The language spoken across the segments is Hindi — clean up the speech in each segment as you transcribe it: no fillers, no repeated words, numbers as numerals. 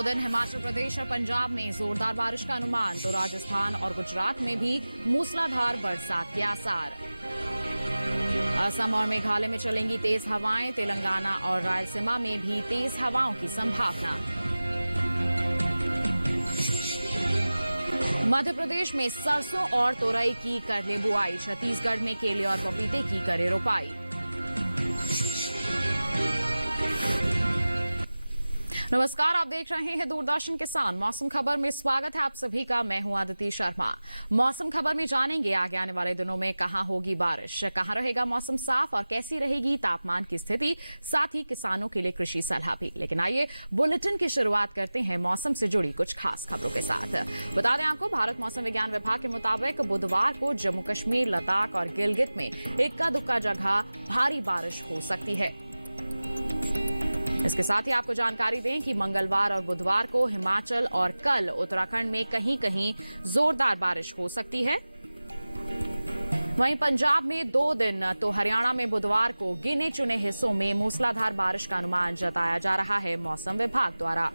2 दिन हिमाचल प्रदेश और पंजाब में जोरदार बारिश का अनुमान, तो राजस्थान और गुजरात में भी मूसलाधार बरसात के आसार। असम और मेघालय में चलेंगी तेज हवाएं, तेलंगाना और रायलसीमा में भी तेज हवाओं की संभावना। मध्य प्रदेश में सरसों और तोरई की कर ले बुआई, छत्तीसगढ़ में केले और पपीते की करे रोपाई। नमस्कार, आप देख रहे हैं दूरदर्शन किसान। मौसम खबर में स्वागत है आप सभी का। मैं हूं आदिति शर्मा। मौसम खबर में जानेंगे आगे आने वाले दिनों में कहां होगी बारिश, कहां रहेगा मौसम साफ और कैसी रहेगी तापमान की स्थिति, साथ ही किसानों के लिए कृषि सलाह भी। लेकिन आइए बुलेटिन की शुरुआत करते हैं मौसम से जुड़ी कुछ खास खबरों के साथ। बता दें आपको, भारत मौसम विज्ञान विभाग के मुताबिक बुधवार को जम्मू कश्मीर, लद्दाख और गिलगित में इक्का दुक्का जगह भारी बारिश हो सकती है। इसके साथ ही आपको जानकारी दें कि मंगलवार और बुधवार को हिमाचल और कल उत्तराखंड में कहीं कहीं जोरदार बारिश हो सकती है। वहीं पंजाब में 2 दिन तो हरियाणा में बुधवार को गिने चुने हिस्सों में मूसलाधार बारिश का अनुमान जताया जा रहा है मौसम विभाग द्वारा।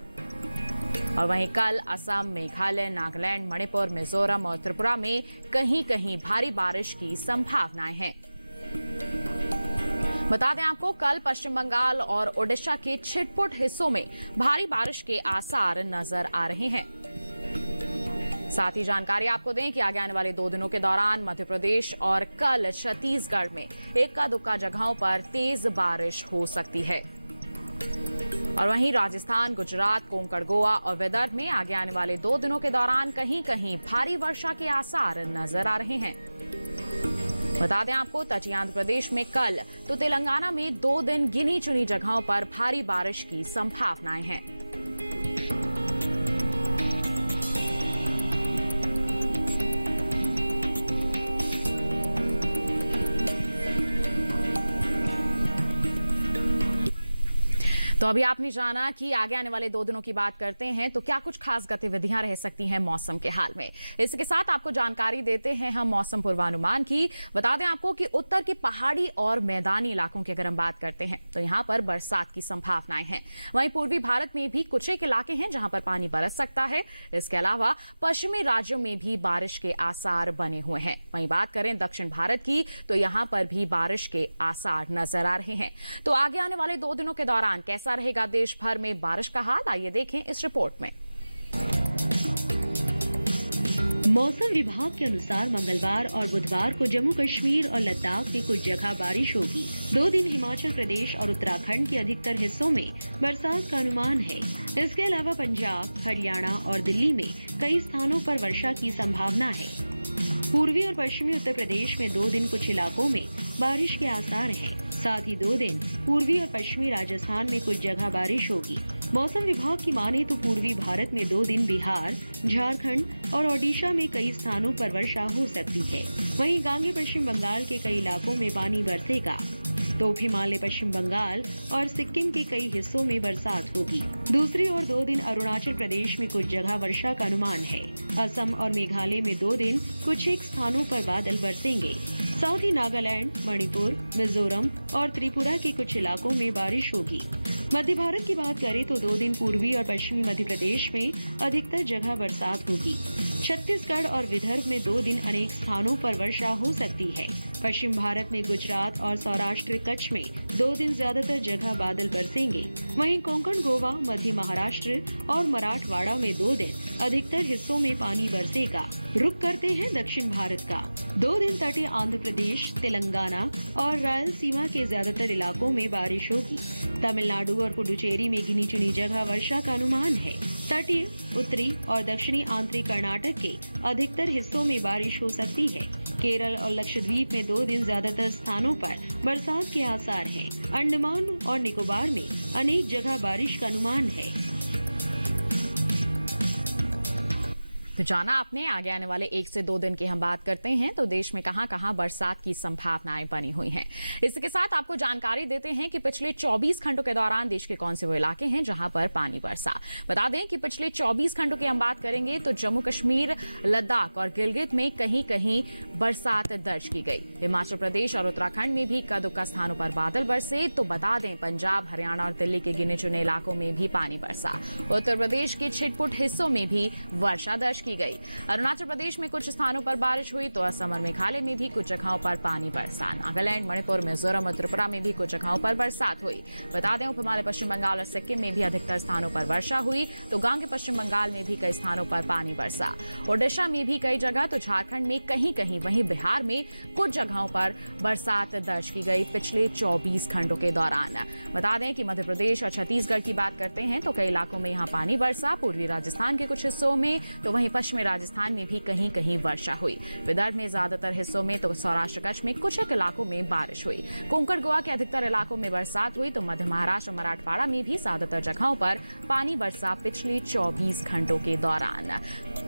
और वहीं कल असम, मेघालय, नागालैंड, मणिपुर, मिजोरम और त्रिपुरा में कहीं कहीं भारी बारिश की संभावनाएं हैं। बता दें आपको, कल पश्चिम बंगाल और ओडिशा के छिटपुट हिस्सों में भारी बारिश के आसार नजर आ रहे हैं। साथ ही जानकारी आपको दें कि आगे आने वाले 2 दिनों के दौरान मध्य प्रदेश और कल छत्तीसगढ़ में इक्का दुक्का जगहों पर तेज बारिश हो सकती है। और वहीं राजस्थान, गुजरात, कोंकण, गोवा और विदर्भ में आगे आने वाले 2 दिनों के दौरान कहीं कहीं भारी वर्षा के आसार नजर आ रहे हैं। बता दें आपको, तटीय आंध्र प्रदेश में कल तो तेलंगाना में 2 दिन गिनी चुनी जगहों पर भारी बारिश की संभावनाएं हैं। तो अभी आपने जाना कि आगे आने वाले 2 दिनों की बात करते हैं तो क्या कुछ खास गतिविधियां रह सकती हैं मौसम के हाल में। इसके साथ आपको जानकारी देते हैं हम मौसम पूर्वानुमान की। बता दें आपको कि उत्तर के पहाड़ी और मैदानी इलाकों की अगर हम बात करते हैं तो यहां पर बरसात की संभावनाएं हैं। वहीं पूर्वी भारत में भी कुछ एक इलाके हैं जहां पर पानी बरस सकता है। इसके अलावा पश्चिमी राज्यों में भी बारिश के आसार बने हुए हैं। वहीं बात करें दक्षिण भारत की तो यहां पर भी बारिश के आसार नजर आ रहे हैं। तो आगे आने वाले 2 दिनों के दौरान कैसा रहेगा देश भर में बारिश का हाल, आइए देखें इस रिपोर्ट में। मौसम विभाग के अनुसार मंगलवार और बुधवार को जम्मू कश्मीर और लद्दाख में कुछ जगह बारिश होगी। 2 दिन हिमाचल प्रदेश और उत्तराखंड के अधिकतर हिस्सों में बरसात का अनुमान है। इसके अलावा पंजाब, हरियाणा और दिल्ली में कई स्थानों पर वर्षा की संभावना है। पूर्वी और पश्चिमी उत्तर प्रदेश में 2 दिन कुछ इलाकों में बारिश के आसार हैं। साथ ही 2 दिन पूर्वी और पश्चिमी राजस्थान में कुछ जगह बारिश होगी। मौसम विभाग की माने तो पूर्वी भारत में 2 दिन बिहार, झारखंड और ओडिशा में कई स्थानों पर वर्षा हो सकती है। वहीं गांगे पश्चिम बंगाल के कई इलाकों में पानी बरसेगा। तो हिमालय, पश्चिम बंगाल और सिक्किम के कई हिस्सों में बरसात होगी। दूसरी ओर 2 दिन अरुणाचल प्रदेश में कुछ जगह वर्षा का अनुमान है। असम और मेघालय में 2 दिन कुछ एक स्थानों पर बादल बरसेंगे। साथ ही नागालैंड, मणिपुर, मिजोरम और त्रिपुरा के कुछ इलाकों में बारिश होगी। मध्य भारत की बात करें तो 2 दिन पूर्वी और पश्चिमी मध्य प्रदेश में अधिकतर जगह बरसात होगी। छत्तीसगढ़ और विदर्भ में 2 दिन अनेक स्थानों पर वर्षा हो सकती है। पश्चिम भारत में गुजरात और सौराष्ट्र, कच्छ में 2 दिन ज्यादातर जगह बादल बरसेंगे। वहीं कोंकण, गोवा, मध्य महाराष्ट्र और मराठवाड़ा में 2 दिन अधिकतर हिस्सों में पानी बरसेगा। रुख करते हैं दक्षिण भारत का। 2 दिन तटीय आंध्र प्रदेश, तेलंगाना और रायलसीमा के ज्यादातर इलाकों में बारिश होगी। तमिलनाडु और पुडुचेरी में गिनी चुनी जगह वर्षा का अनुमान है। तटीय, उत्तरी और दक्षिणी आंतरिक कर्नाटक के अधिकतर हिस्सों में बारिश हो सकती है। केरल और लक्षद्वीप में 2 दिन ज्यादातर स्थानों पर बरसात के आसार हैं। अंडमान और निकोबार में अनेक जगह बारिश का अनुमान है। तो जाना आपने आगे आने वाले 1 से 2 दिन की हम बात करते हैं तो देश में कहां-कहां बरसात की संभावनाएं बनी हुई हैं। इसके साथ आपको जानकारी देते हैं कि पिछले 24 घंटों के दौरान देश के कौन से वो इलाके हैं जहां पर पानी बरसा। बता दें कि पिछले 24 घंटों की हम बात करेंगे तो जम्मू कश्मीर, लद्दाख और गिलगित में कहीं-कहीं बरसात दर्ज की गई। हिमाचल प्रदेश और उत्तराखंड में भी कद-उक्का स्थानों पर बादल बरसे। तो बता दें पंजाब, हरियाणा और दिल्ली के गिने चुने इलाकों में भी पानी बरसा। उत्तर प्रदेश के छिटपुट हिस्सों में भी वर्षा दर्ज की गई। अरुणाचल प्रदेश में कुछ स्थानों पर बारिश हुई तो असम और मेघालय में भी कुछ जगहों पर पानी बरसा। नागालैंड, मणिपुर, मिजोरम और त्रिपुरा में भी कुछ जगहों पर बरसात हुई। बता दें उप हिमालय पश्चिम बंगाल और सिक्किम में भी अधिकतर स्थानों पर वर्षा हुई तो गांगे पश्चिम बंगाल में भी कई स्थानों पर पानी बरसा। ओडिशा में भी कई जगह तो झारखंड में कहीं-कहीं, वहीं बिहार में कुछ जगहों पर बरसात दर्ज की गई पिछले 24 घंटों के दौरान। बता दें कि मध्य प्रदेश और छत्तीसगढ़ की बात करते हैं तो कई इलाकों में यहाँ पानी बरसा। पूर्वी राजस्थान के कुछ हिस्सों में तो वहीं पश्चिमी राजस्थान में भी कहीं-कहीं वर्षा हुई। विदर्भ में ज्यादातर हिस्सों में तो सौराष्ट्र कच्छ में कुछ एक इलाकों में बारिश हुई। कोंकण गोवा के अधिकतर इलाकों में बरसात हुई तो मध्य महाराष्ट्र और मराठवाड़ा में भी ज्यादातर जगहों पर पानी बरसा पिछले 24 घंटों के दौरान।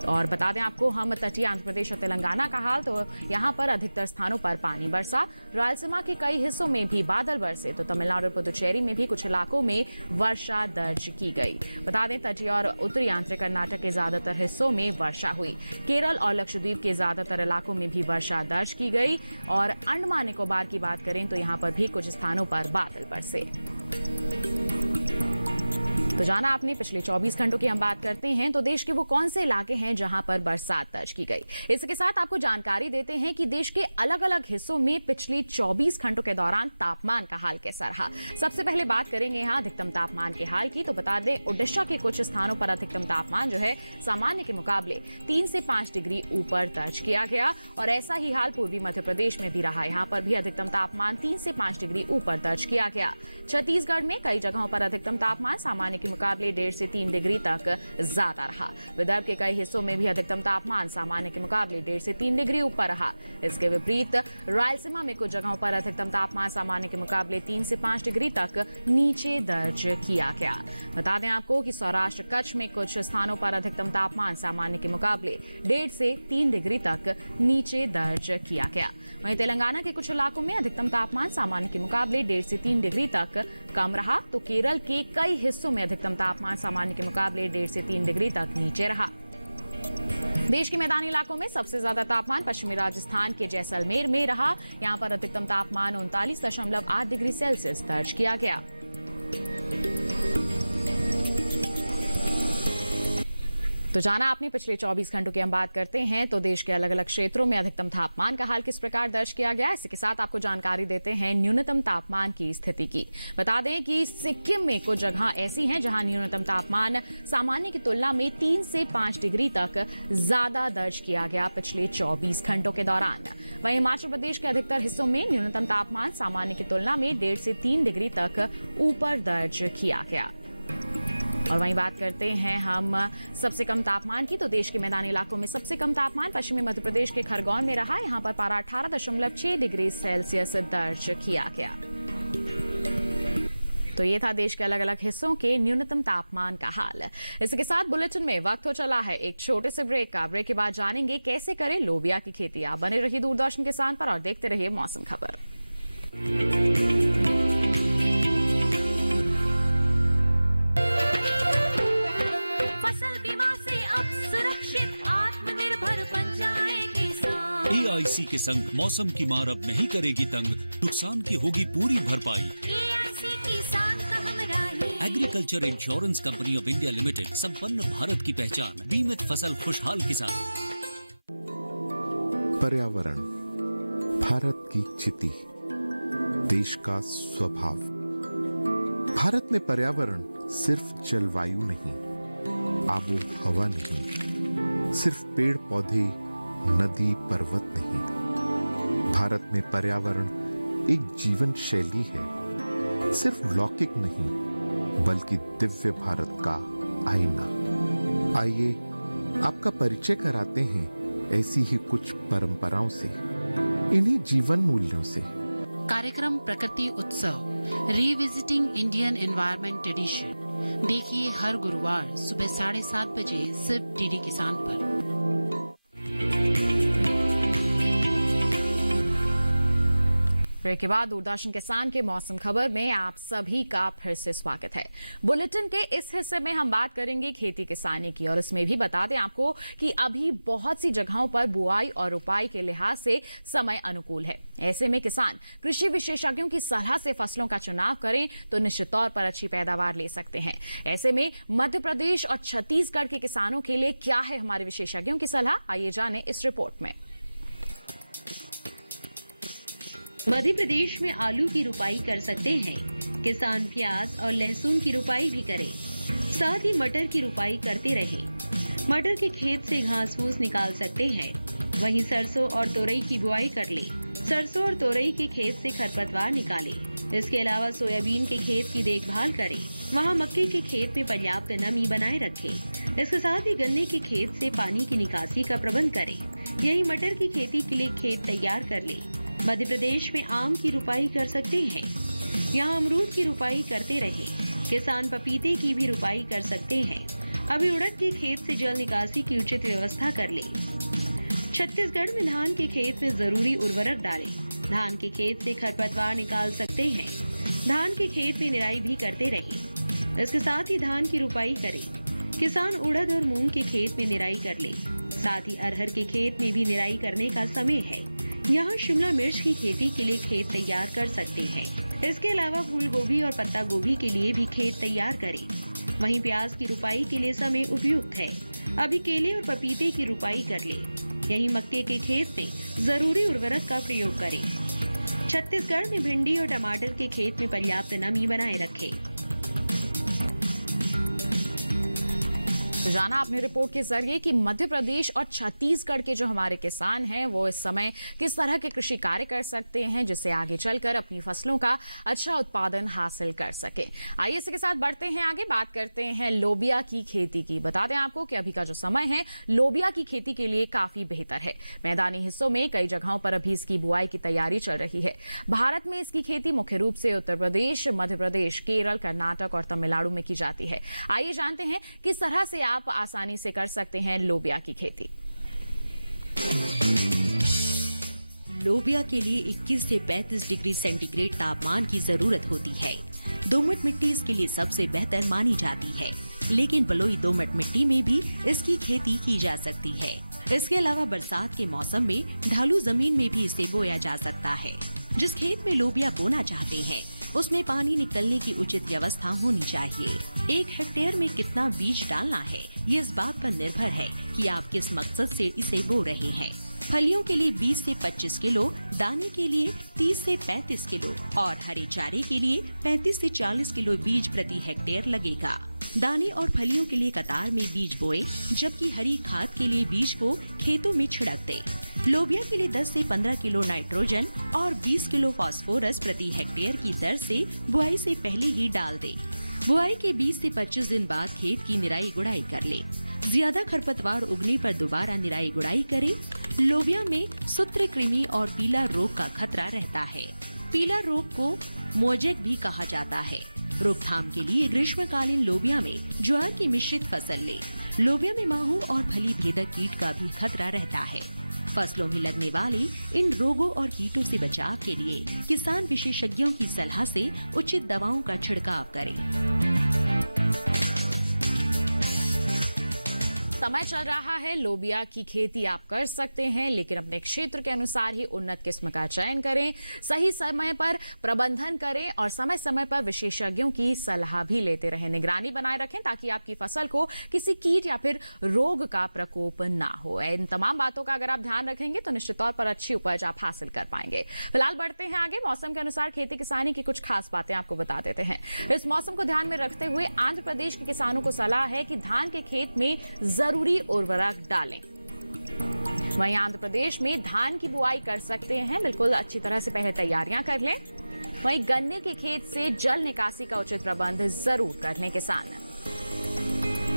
और बता दें आपको हम तटीय आंध्र प्रदेश और तेलंगाना का हाल तो यहाँ पर अधिकतर स्थानों पर पानी बरसा। रायलसीमा के कई हिस्सों में भी बादल बरसे तो तमिलनाडु और पुदुचेरी में भी कुछ इलाकों में वर्षा दर्ज की गई। बता दें तटीय और उत्तरी आंध्र कर्नाटक के ज्यादातर हिस्सों में वर्षा हुई। केरल और लक्षद्वीप के ज्यादातर इलाकों में भी वर्षा दर्ज की गई और अंडमान निकोबार की बात करें तो यहाँ पर भी कुछ स्थानों पर बादल बरसे। तो जाना आपने पिछले 24 घंटों की हम बात करते हैं तो देश के वो कौन से इलाके हैं जहां पर बरसात दर्ज की गई। इसके साथ आपको जानकारी देते हैं कि देश के अलग-अलग हिस्सों में पिछले 24 घंटों के दौरान तापमान का हाल कैसा रहा। सबसे पहले बात करेंगे यहां अधिकतम तापमान के हाल की। तो बता दें ओडिशा के कुछ स्थानों पर अधिकतम तापमान जो है सामान्य के मुकाबले 3 से 5 डिग्री ऊपर दर्ज किया गया और ऐसा ही हाल पूर्वी मध्य प्रदेश में भी रहा। यहाँ पर भी अधिकतम तापमान 3 से 5 डिग्री ऊपर दर्ज किया गया। छत्तीसगढ़ में कई जगहों पर अधिकतम तापमान सामान्य मुकाबले 1.5 से 3 डिग्री तक ज्यादा रहा। विदर्भ के कई हिस्सों में भी अधिकतम तापमान सामान्य के मुकाबले 1.5 से 3 डिग्री ऊपर रहा। इसके विपरीत रायलसीमा में कुछ जगहों पर अधिकतम तापमान सामान्य के मुकाबले 3 से 5 डिग्री तक नीचे दर्ज किया गया। बता दें आपको कि सौराष्ट्र कच्छ में कुछ स्थानों पर अधिकतम तापमान सामान्य के मुकाबले 1.5 से 3 डिग्री तक नीचे दर्ज किया गया। वहीं तेलंगाना के कुछ इलाकों में अधिकतम तापमान सामान्य के मुकाबले 1.5 से 3 डिग्री तक कम रहा तो केरल के कई हिस्सों में अधिकतम तापमान सामान्य के मुकाबले 1.5 से 3 डिग्री तक नीचे रहा। देश के मैदानी इलाकों में सबसे ज्यादा तापमान पश्चिमी राजस्थान के जैसलमेर में रहा। यहां पर अधिकतम तापमान 39.8 डिग्री सेल्सियस दर्ज किया गया। तो जाना आपने पिछले 24 घंटों की हम बात करते हैं तो देश के अलग अलग क्षेत्रों में अधिकतम तापमान का हाल किस प्रकार दर्ज किया गया। इसके साथ आपको जानकारी देते हैं न्यूनतम तापमान की स्थिति की। बता दें कि सिक्किम में कुछ जगह ऐसी हैं जहां न्यूनतम तापमान सामान्य की तुलना में 3 से 5 डिग्री तक ज्यादा दर्ज किया गया पिछले 24 घंटों के दौरान। वहीं हिमाचल प्रदेश के अधिकतर हिस्सों में न्यूनतम तापमान सामान्य की तुलना में 1.5 से 3 डिग्री तक ऊपर दर्ज किया गया। और वहीं बात करते हैं हम सबसे कम तापमान की। तो देश के मैदानी इलाकों में सबसे कम तापमान पश्चिमी मध्य प्रदेश के खरगोन में रहा। यहां पर पारा 18.6 डिग्री सेल्सियस दर्ज किया गया। तो ये था देश के अलग अलग हिस्सों के न्यूनतम तापमान का हाल। इसके साथ बुलेटिन में वक्त हो चला है एक छोटे से ब्रेक का। ब्रेक के बाद जानेंगे कैसे करें लोबिया की खेती। आप बने रहिए दूरदर्शन किसान पर और देखते रहिए मौसम खबर। AIC के संग मौसम की मार अब नहीं करेगी तंग, नुकसान की होगी पूरी भरपाई। AIC किसान का हमराही। Agriculture insurance company of India limited, संपन्न भारत की पहचान, बीमित फसल खुशहाल किसान। पर्यावरण भारत की चिति, देश का स्वभाव। भारत में पर्यावरण सिर्फ जलवायु नहीं, आबो हवा नहीं, सिर्फ पेड़ पौधे, नदी पर्वत नहीं। भारत में पर्यावरण एक जीवन शैली है, सिर्फ लौकिक नहीं बल्कि दिव्य भारत का आईना। आइए आपका परिचय कराते हैं ऐसी ही कुछ परंपराओं से, इन्हीं जीवन मूल्यों से। कार्यक्रम प्रकृति उत्सव रिविजिटिंग इंडियन एनवायरनमेंट ट्रेडिशन देखिए हर गुरुवार सुबह 7:30 बजे सिर्फ डीडी किसान पर। ब्रेक के बाद दूरदर्शन किसान के मौसम खबर में आप सभी का फिर से स्वागत है। बुलेटिन के इस हिस्से में हम बात करेंगे खेती किसानी की और इसमें भी बता दें आपको कि अभी बहुत सी जगहों पर बुआई और रोपाई के लिहाज से समय अनुकूल है। ऐसे में किसान कृषि विशेषज्ञों की सलाह से फसलों का चुनाव करें तो निश्चित तौर पर अच्छी पैदावार ले सकते हैं। ऐसे में मध्य प्रदेश और छत्तीसगढ़ के किसानों के लिए क्या है हमारे विशेषज्ञों की सलाह, आइए जानें इस रिपोर्ट में। मध्य प्रदेश में आलू की रुपाई कर सकते हैं। किसान प्याज और लहसुन की रुपाई भी करें, साथ ही मटर की रुपाई करते रहें। मटर के खेत से घास फूस निकाल सकते हैं। वहीं सरसों और तोरई की बुआई कर ले। सरसों और तोरई के खेत से खरपतवार निकाले। इसके अलावा सोयाबीन के खेत की देखभाल करें। वहाँ मक्के के खेत में पर्याप्त नमी बनाए रखें। इसके साथ ही गन्ने के खेत से पानी की निकासी का प्रबंध करें। यही मटर की खेती के लिए खेत तैयार कर ले। मध्य प्रदेश में आम की रुपाई कर सकते हैं। यहाँ अमरूद की रुपाई करते रहे। किसान पपीते की भी रुपाई कर सकते हैं। अभी उड़द के खेत से जल निकासी की उचित व्यवस्था कर ले। छत्तीसगढ़ में धान के खेत में जरूरी उर्वरक डालें। धान के खेत से खरपतवार निकाल सकते हैं। धान के खेत में निराई भी करते रहें। इसके साथ ही धान की रुपाई करें। किसान उड़द और मूंग के खेत में निराई कर ले। साथ ही अरहर के खेत में भी निराई करने का समय है। यहाँ शिमला मिर्च की खेती के लिए खेत तैयार कर सकते हैं। इसके अलावा फूल गोभी और पत्ता गोभी के लिए भी खेत तैयार करें। वहीं प्याज की रुपाई के लिए समय उपयुक्त है। अभी केले और पपीते की रुपाई कर ले। यहीं मक्के के खेत में जरूरी उर्वरक का प्रयोग करें। छत्तीसगढ़ में भिंडी और टमाटर के खेत में पर्याप्त नमी बनाए रखें। जाना आपने रिपोर्ट के जरिए कि मध्य प्रदेश और छत्तीसगढ़ के जो हमारे किसान हैं वो इस समय किस तरह के कृषि कार्य कर सकते हैं जिससे आगे चलकर अपनी फसलों का अच्छा उत्पादन हासिल कर सके। आइए इसी के साथ बढ़ते हैं आगे, बात करते हैं लोबिया की खेती की। बता दें आपको कि अभी का जो समय है लोबिया की खेती के लिए काफी बेहतर है। मैदानी हिस्सों में कई जगहों पर अभी इसकी बुआई की तैयारी चल रही है। भारत में इसकी खेती मुख्य रूप से उत्तर प्रदेश, मध्य प्रदेश, केरल, कर्नाटक और तमिलनाडु में की जाती है। आइए जानते हैं किस तरह से आप आसानी से कर सकते हैं लोबिया की खेती। लोबिया के लिए 21 से 35 डिग्री सेंटीग्रेड तापमान की जरूरत होती है। दोमट मिट्टी इसके लिए सबसे बेहतर मानी जाती है, लेकिन बलुई दोमट मिट्टी में भी इसकी खेती की जा सकती है। इसके अलावा बरसात के मौसम में ढालू जमीन में भी इसे बोया जा सकता है। जिस खेत में लोबिया बोना चाहते हैं उसमें पानी निकलने की उचित व्यवस्था होनी चाहिए। 1 हेक्टेयर में कितना बीज डालना है ये इस बात पर निर्भर है कि आप किस मकसद से इसे बो रहे हैं। फलियों के लिए 20 से 25 किलो, दाने के लिए 30 से 35 किलो और हरे चारे के लिए 35 से 40 किलो बीज प्रति हेक्टेयर लगेगा। दाने और फलियों के लिए कतार में बीज बोए, जबकि हरी खाद के लिए बीज को खेतों में छिड़क दे। लोबिया के लिए 10 से 15 किलो नाइट्रोजन और 20 किलो फास्फोरस प्रति हेक्टेयर की दर से बुआई से पहले ही डाल दे। बुआई के 20 से 25 दिन बाद खेत की निराई गुड़ाई कर ले। ज्यादा खरपतवार उगने पर दोबारा निराई गुड़ाई करे। लोबिया में सूत्रकृमि और पीला रोग का खतरा रहता है। पीला रोग को मोजेक भी कहा जाता है। रोकथाम के लिए ग्रीष्मकालीन लोबिया में ज्वार की मिश्रित फसल ले। लोबिया में माहू और फली भेदक कीट का भी खतरा रहता है। फसलों में लगने वाले इन रोगों और कीटों से बचाव के लिए किसान विशेषज्ञों की सलाह से उचित दवाओं का छिड़काव करें। समय चल रहा है, लोबिया की खेती आप कर सकते हैं, लेकिन अपने क्षेत्र के अनुसार ही उन्नत किस्म का चयन करें, सही समय पर प्रबंधन करें और समय समय पर विशेषज्ञों की सलाह भी लेते रहें। निगरानी बनाए रखें ताकि आपकी फसल को किसी कीट या फिर रोग का प्रकोप ना हो। इन तमाम बातों का अगर आप ध्यान रखेंगे तो निश्चित तौर पर अच्छी उपज आप हासिल कर पाएंगे। फिलहाल बढ़ते हैं आगे, मौसम के अनुसार खेती किसानी की कुछ खास बातें आपको बता देते हैं। इस मौसम को ध्यान में रखते हुए आंध्र प्रदेश के किसानों को सलाह है कि धान के खेत में जरूरी उर्वरक डालें। वहीं आंध्र प्रदेश में धान की बुआई कर सकते हैं, बिल्कुल अच्छी तरह से पहले तैयारियां कर लें। वहीं गन्ने के खेत से जल निकासी का उचित प्रबंध जरूर कर लें किसान।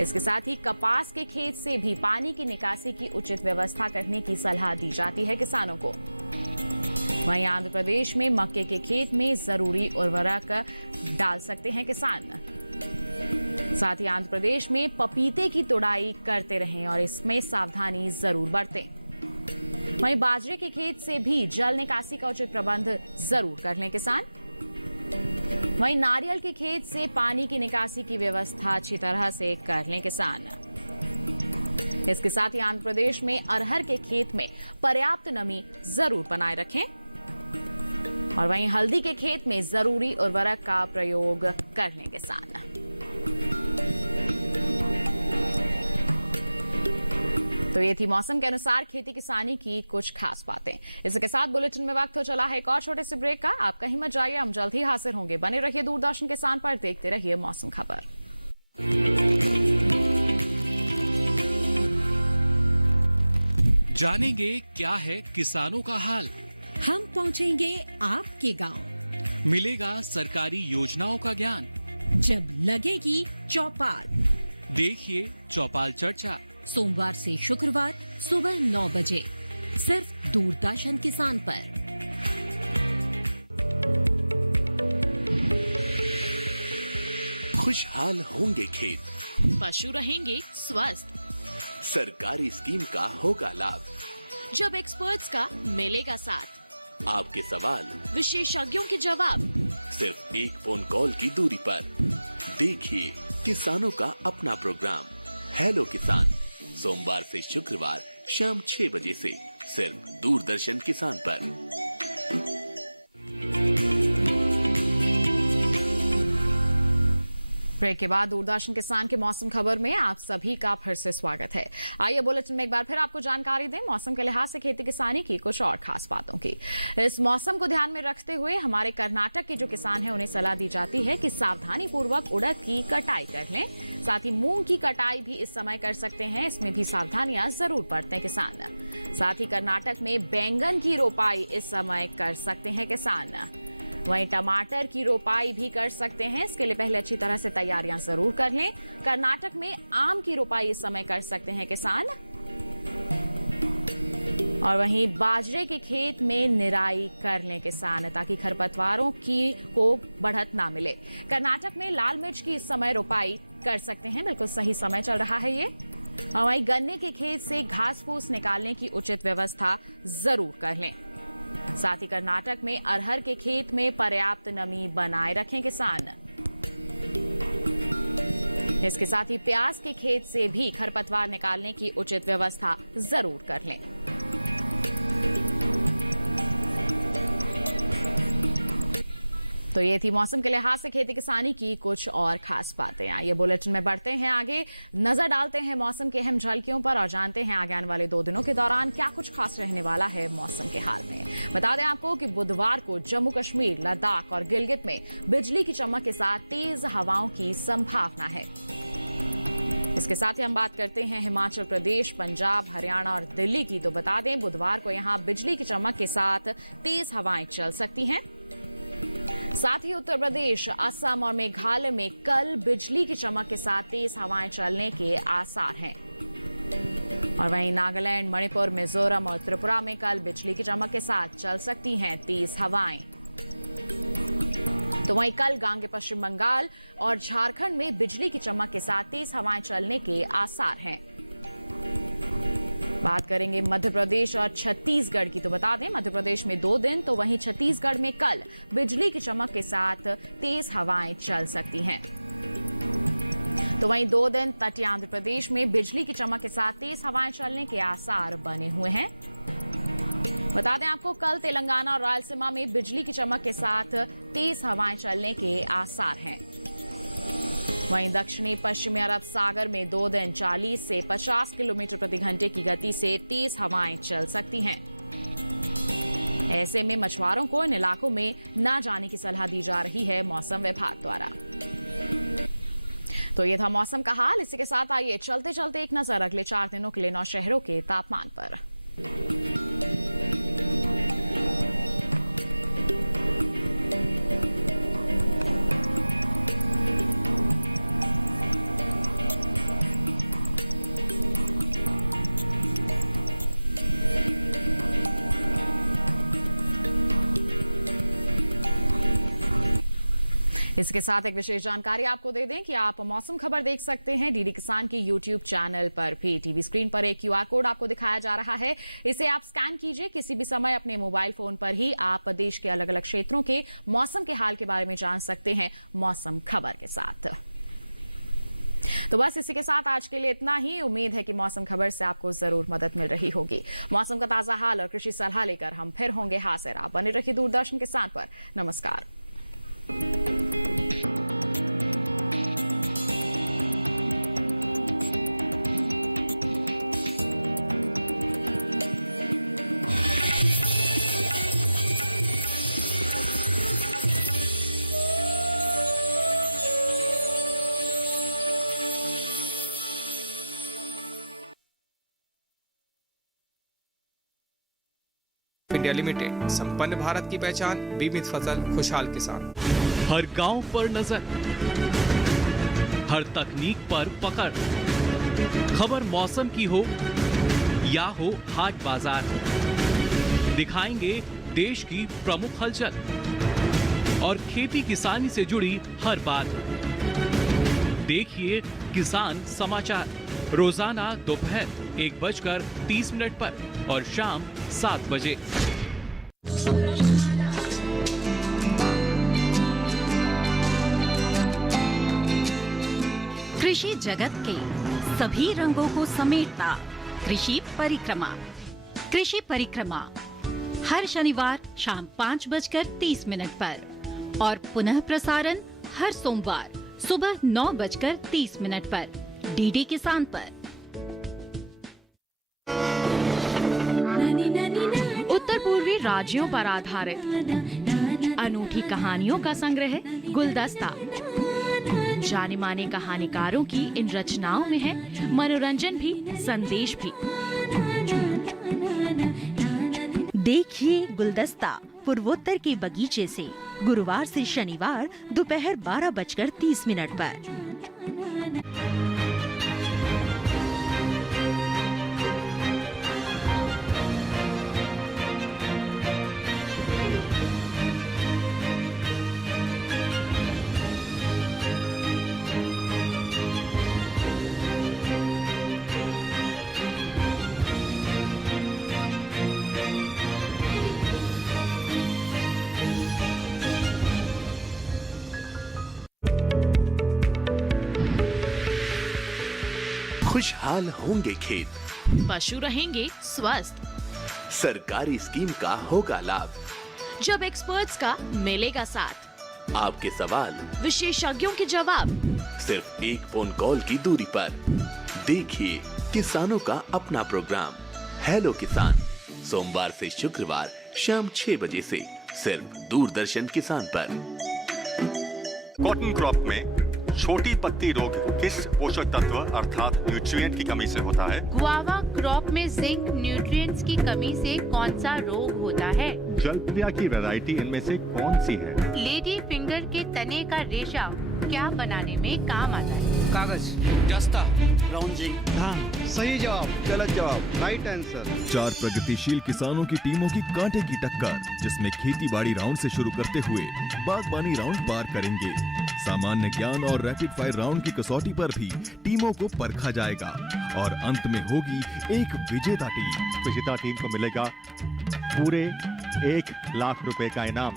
इसके साथ ही कपास के खेत से भी पानी की निकासी की उचित व्यवस्था करने की सलाह दी जाती है किसानों को। वहीं आंध्र प्रदेश में मक्के के खेत में जरूरी उर्वरक डाल सकते हैं किसान। साथ ही आंध्र प्रदेश में पपीते की तुड़ाई करते रहें और इसमें सावधानी जरूर बरतें। वहीं बाजरे के खेत से भी जल निकासी का उचित प्रबंध जरूर कर लें किसान। वहीं नारियल के खेत से पानी की निकासी की व्यवस्था अच्छी तरह से कर लें किसान। इसके साथ ही आंध्र प्रदेश में अरहर के खेत में पर्याप्त नमी जरूर बनाए रखें और वहीं हल्दी के खेत में जरूरी उर्वरक का प्रयोग कर लें किसान। तो ये थी मौसम के अनुसार खेती किसानी की कुछ खास बातें। इसके साथ बुलेटिन में वक्त हो चला है एक और छोटे से ब्रेक का। आप कहीं मत जाइए, हम जल्द ही हाजिर होंगे। बने रहिए दूरदर्शन किसान पर, देखते रहिए मौसम खबर। जानेंगे क्या है किसानों का हाल। हम पहुंचेंगे आपके गांव। मिलेगा सरकारी योजनाओं का ज्ञान। जब लगेगी चौपाल, देखिए चौपाल चर्चा सोमवार से शुक्रवार सुबह 9 बजे सिर्फ दूरदर्शन किसान पर। खुशहाल होंगे खेत, पशु रहेंगे स्वस्थ, सरकारी स्कीम का होगा लाभ, जब एक्सपर्ट्स का मिलेगा साथ, आपके सवाल विशेषज्ञों के जवाब, सिर्फ एक फोन कॉल की दूरी पर। देखिए किसानों का अपना प्रोग्राम हेलो किसान, सोमवार से शुक्रवार शाम 6 बजे से सिर्फ दूरदर्शन किसान पर। ब्रेक के बाद दूरदर्शन किसान के मौसम खबर में आप सभी का फिर से स्वागत है। आइए बुलेटिन में एक बार फिर आपको जानकारी दें मौसम के लिहाज से खेती किसानी की कुछ और खास बातों की। इस मौसम को ध्यान में रखते हुए हमारे कर्नाटक के जो किसान हैं उन्हें सलाह दी जाती है कि सावधानी पूर्वक उड़द की कटाई कर लें। साथ ही मूंग की कटाई भी इस समय कर सकते हैं, इसमें भी सावधानियां जरूर बरतें किसान। साथ ही कर्नाटक में बैंगन की रोपाई इस समय कर सकते हैं किसान। वहीं टमाटर की रोपाई भी कर सकते हैं, इसके लिए पहले अच्छी तरह से तैयारियां जरूर कर लें। कर्नाटक में आम की रोपाई इस समय कर सकते हैं किसान। और वहीं बाजरे के खेत में निराई कर लें किसान ताकि खरपतवारों की को बढ़त ना मिले। कर्नाटक में लाल मिर्च की इस समय रोपाई कर सकते हैं, बिल्कुल सही समय चल रहा है ये। और वहीं गन्ने के खेत से घास फूस निकालने की उचित व्यवस्था जरूर कर लें। साथ ही कर्नाटक में अरहर के खेत में पर्याप्त नमी बनाए रखें किसान। इसके साथ ही प्याज के खेत से भी खरपतवार निकालने की उचित व्यवस्था जरूर कर लें। तो ये थी मौसम के लिहाज से खेती किसानी की कुछ और खास बातें। आइए बुलेटिन में बढ़ते हैं आगे, नजर डालते हैं मौसम के अहम झलकियों पर और जानते हैं आगे आने वाले 2 दिनों के दौरान क्या कुछ खास रहने वाला है मौसम के हाल में। बता दें आपको कि बुधवार को जम्मू कश्मीर, लद्दाख और गिलगित में बिजली की चमक के साथ तेज हवाओं की संभावना है। इसके साथ ही हम बात करते हैं हिमाचल प्रदेश, पंजाब, हरियाणा और दिल्ली की। तो बता दें बुधवार को यहां बिजली की चमक के साथ तेज हवाएं चल सकती हैं। साथ ही उत्तर प्रदेश, असम और मेघालय में कल बिजली की चमक के साथ तेज हवाएं चलने के आसार हैं। और वहीं नागालैंड, मणिपुर, मिजोरम और त्रिपुरा में कल बिजली की चमक के साथ चल सकती हैं तेज हवाएं। तो वहीं कल गांगे पश्चिम बंगाल और झारखंड में बिजली की चमक के साथ तेज हवाएं चलने के आसार हैं। बात करेंगे मध्य प्रदेश और छत्तीसगढ़ की। तो बता दें मध्य प्रदेश में 2 दिन, तो वहीं छत्तीसगढ़ में कल बिजली की चमक के साथ तेज हवाएं चल सकती हैं। तो वहीं 2 दिन तटीय आंध्र प्रदेश में बिजली की चमक के साथ तेज हवाएं चलने के आसार बने हुए हैं। बता दें आपको कल तेलंगाना और रायलसीमा में बिजली की चमक के साथ तेज हवाएं चलने के आसार हैं। वहीं दक्षिणी पश्चिमी अरब सागर में 2 दिन 40 से 50 किलोमीटर प्रति घंटे की गति से तेज हवाएं चल सकती हैं। ऐसे में मछुआरों को इन इलाकों में न जाने की सलाह दी जा रही है मौसम विभाग द्वारा। तो ये था मौसम का हाल। इसी के साथ आइए चलते चलते एक नजर अगले 4 दिनों के लिए 9 शहरों के तापमान पर। इसके साथ एक विशेष जानकारी आपको दे दें कि आप मौसम खबर देख सकते हैं डीडी किसान के यूट्यूब चैनल पर भी। टीवी स्क्रीन पर एक क्यूआर कोड आपको दिखाया जा रहा है, इसे आप स्कैन कीजिए। किसी भी समय अपने मोबाइल फोन पर ही आप देश के अलग अलग क्षेत्रों के मौसम के हाल के बारे में जान सकते हैं मौसम खबर के साथ। तो बस इसी के साथ आज के लिए इतना ही। उम्मीद है कि मौसम खबर से आपको जरूर मदद मिल रही होगी। मौसम का ताजा हाल और कृषि सलाह लेकर हम फिर होंगे हाजिर। आप बने रहिए दूरदर्शन किसान पर। नमस्कार। इंडिया लिमिटेड, संपन्न भारत की पहचान, बीमित फसल, खुशहाल किसान। हर गांव पर नजर, हर तकनीक पर पकड़, खबर मौसम की हो या हो हाट बाजार, दिखाएंगे देश की प्रमुख हलचल और खेती किसानी से जुड़ी हर बात। देखिए किसान समाचार रोजाना दोपहर 1:30 पर और शाम 7 बजे। कृषि जगत के सभी रंगों को समेटता कृषि परिक्रमा। कृषि परिक्रमा हर शनिवार शाम 5:30 पर और पुनः प्रसारण हर सोमवार सुबह 9:30 पर डीडी किसान पर। उत्तर पूर्वी राज्यों पर आधारित अनूठी कहानियों का संग्रह गुलदस्ता। जाने माने कहानीकारों की इन रचनाओं में है मनोरंजन भी, संदेश भी। देखिए गुलदस्ता पूर्वोत्तर के बगीचे से गुरुवार से शनिवार दोपहर 12:30 पर। खुशहाल होंगे खेत, पशु रहेंगे स्वस्थ, सरकारी स्कीम का होगा लाभ, जब एक्सपर्ट्स का मिलेगा साथ, आपके सवाल विशेषज्ञों के जवाब, सिर्फ एक फोन कॉल की दूरी पर। देखिए किसानों का अपना प्रोग्राम हेलो किसान, सोमवार से शुक्रवार शाम 6 बजे से सिर्फ दूरदर्शन किसान पर। कॉटन क्रॉप में छोटी पत्ती रोग किस पोषक तत्व अर्थात न्यूट्रिएंट की कमी से होता है? गुआवा क्रॉप में जिंक न्यूट्रिएंट्स की कमी से कौन सा रोग होता है? जलप्रिया की वैरायटी इनमें से कौन सी है? लेडी फिंगर के तने का रेशा क्या बनाने में काम आता है? कागज, दस्ता, ब्राउजिंग। हाँ, सही जवाब, गलत जवाब, राइट आंसर। 4 प्रगतिशील किसानों की टीमों की कांटे की टक्कर, जिसमें खेती बाड़ी राउंड से शुरू करते हुए बागबानी राउंड पार करेंगे। सामान्य ज्ञान और रैपिड फायर राउंड की कसौटी पर भी टीमों को परखा जाएगा और अंत में होगी एक विजेता टीम। विजेता टीम को मिलेगा पूरे 1 लाख रुपए का इनाम।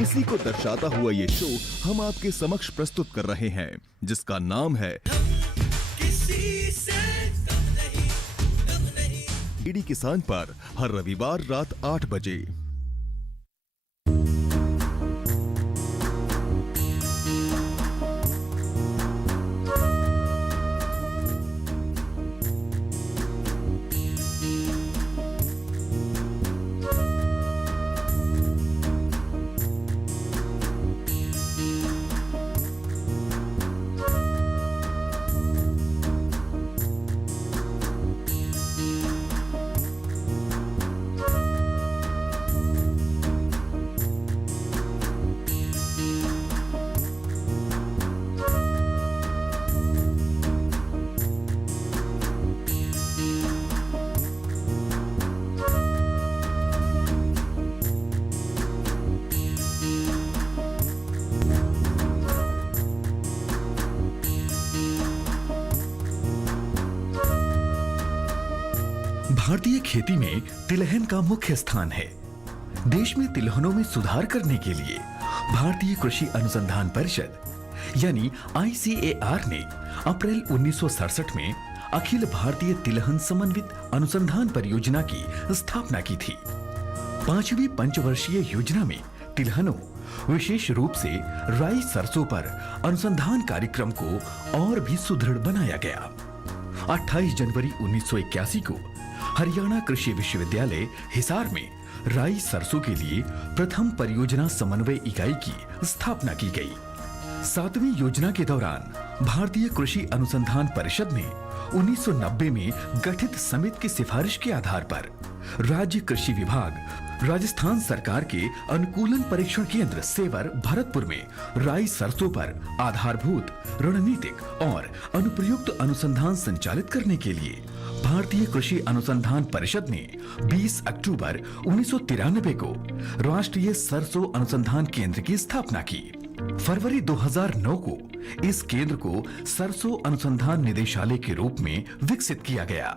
इसी को दर्शाता हुआ ये शो हम आपके समक्ष प्रस्तुत कर रहे हैं, जिसका नाम है डीडी किसान पर हर रविवार रात 8 बजे। भारतीय खेती में तिलहन का मुख्य स्थान है। देश में तिलहनों में सुधार करने के लिए भारतीय कृषि अनुसंधान परिषद यानी ICAR ने अप्रैल 1967 में अखिल भारतीय तिलहन समन्वित अनुसंधान परियोजना की स्थापना की थी। 5वीं पंचवर्षीय योजना में तिलहनों, विशेष रूप से राई सरसों पर अनुसंधान कार्यक्रम को और भी सुदृढ़ बनाया गया। 28 जनवरी 1981 को हरियाणा कृषि विश्वविद्यालय हिसार में राई सरसों के लिए प्रथम परियोजना समन्वय इकाई की स्थापना की गई। 7वीं योजना के दौरान भारतीय कृषि अनुसंधान परिषद ने 1990 में गठित समिति की सिफारिश के आधार पर राज्य कृषि विभाग, राजस्थान सरकार के अनुकूलन परीक्षण केंद्र सेवर भरतपुर में राई सरसों पर आधारभूत, रणनीतिक और अनुप्रयुक्त अनुसंधान संचालित करने के लिए भारतीय कृषि अनुसंधान परिषद ने 20 अक्टूबर 1993 को राष्ट्रीय सरसों अनुसंधान केंद्र की स्थापना की। फरवरी 2009 को इस केंद्र को सरसों अनुसंधान निदेशालय के रूप में विकसित किया गया।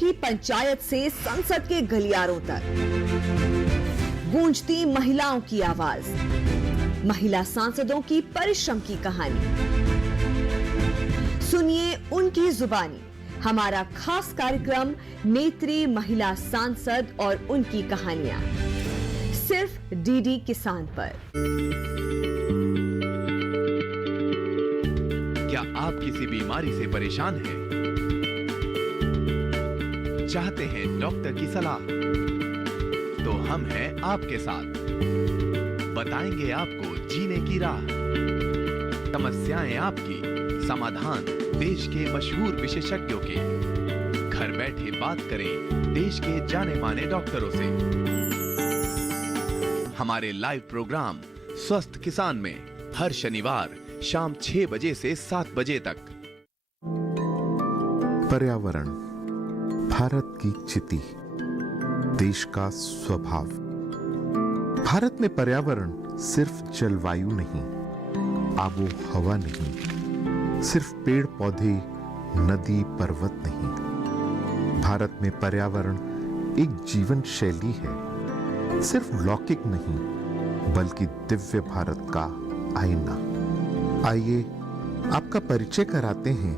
की पंचायत से संसद के गलियारों तक गूंजती महिलाओं की आवाज, महिला सांसदों की परिश्रम की कहानी। सुनिए उनकी जुबानी हमारा खास कार्यक्रम नेत्री महिला सांसद और उनकी कहानियां, सिर्फ डीडी किसान पर। क्या आप किसी बीमारी से परेशान हैं? चाहते हैं डॉक्टर की सलाह? तो हम हैं आपके साथ, बताएंगे आपको जीने की राह। समस्याएं आपकी, समाधान देश के मशहूर विशेषज्ञों के। घर बैठे बात करें देश के जाने माने डॉक्टरों से। हमारे लाइव प्रोग्राम स्वस्थ किसान में हर शनिवार शाम 6 बजे से 7 बजे तक। पर्यावरण भारत की चिति, देश का स्वभाव। भारत में पर्यावरण सिर्फ जलवायु नहीं, आबो हवा नहीं, सिर्फ पेड़ पौधे, नदी पर्वत नहीं। भारत में पर्यावरण एक जीवन शैली है, सिर्फ लौकिक नहीं बल्कि दिव्य भारत का आईना। आइए आपका परिचय कराते हैं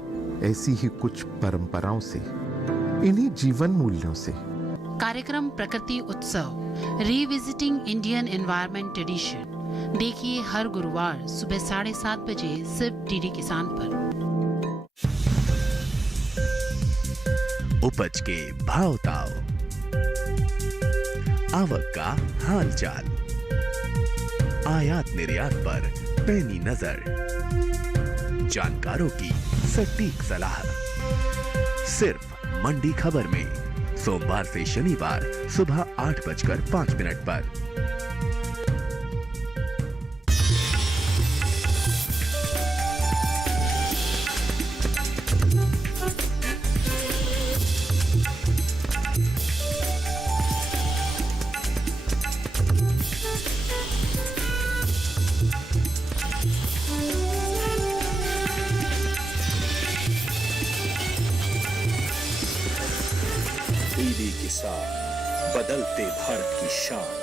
ऐसी ही कुछ परंपराओं से, इन्हीं जीवन मूल्यों से। कार्यक्रम प्रकृति उत्सव रिविजिटिंग इंडियन एनवायरनमेंट ट्रेडिशन देखिए हर गुरुवार सुबह 7:30 बजे सिर्फ डीडी किसान पर। उपज के भाव ताव, आवक का हाल चाल, आयात निर्यात पर पैनी नजर, जानकारों की सटीक सलाह, सिर्फ मंडी खबर में सोमवार से शनिवार सुबह 8:05 पर। डीडी किसान, बदलते भारत की शान।